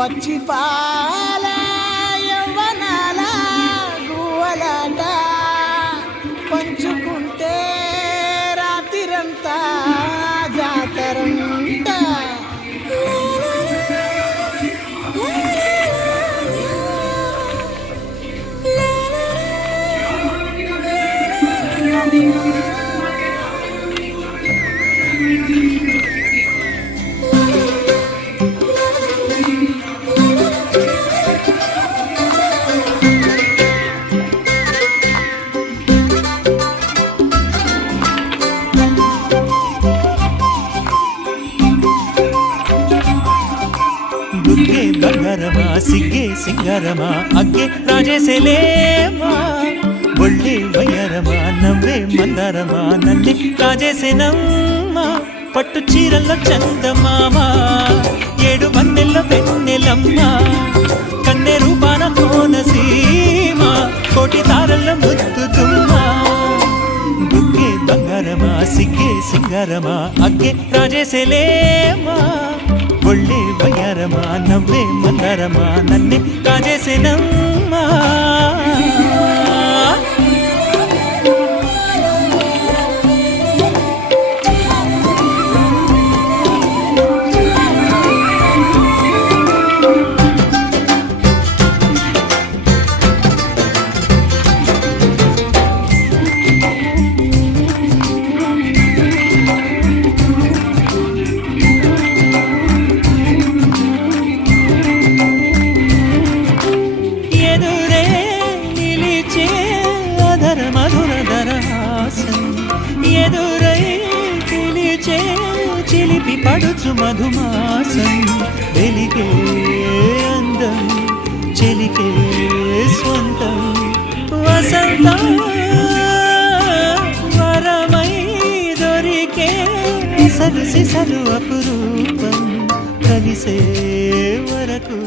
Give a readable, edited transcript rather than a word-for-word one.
పచ్చి పాల యవ్వనాల గువ్వలాట పంచుకుంటే రాత్రిరంతా జాతరంట. దుర్గే బంగారమా సిగ్గే సింగారమా అగ్గే రాజేసేలేమా ఒళ్ళే వయ్యారమా నవ్వే మందారమా నన్నే కాజేసేనమ్మా పట్టు చీరల్లో చందమామా ఏడు వన్నెల్లో వెన్నెలమ్మా కన్నె రూపాన కోనసీమ కోటి తారల్లో ముద్దుతుమ్మా దుర్గే బంగారమా సిగ్గే సింగారమా అగ్గే రాజేసేలేమా ఒళ్ళే వయ్యారమా నవ్వే మందారమా నన్నే కాజేసేనమ్మా. ఎదురై పిలిచే చిలిపి పడుచు మధుమాసం వెలిగే అందం చెలికే స్వంతం వసంతం వరమై దొరికే సిసలు అపురూపం కలిసే వరకు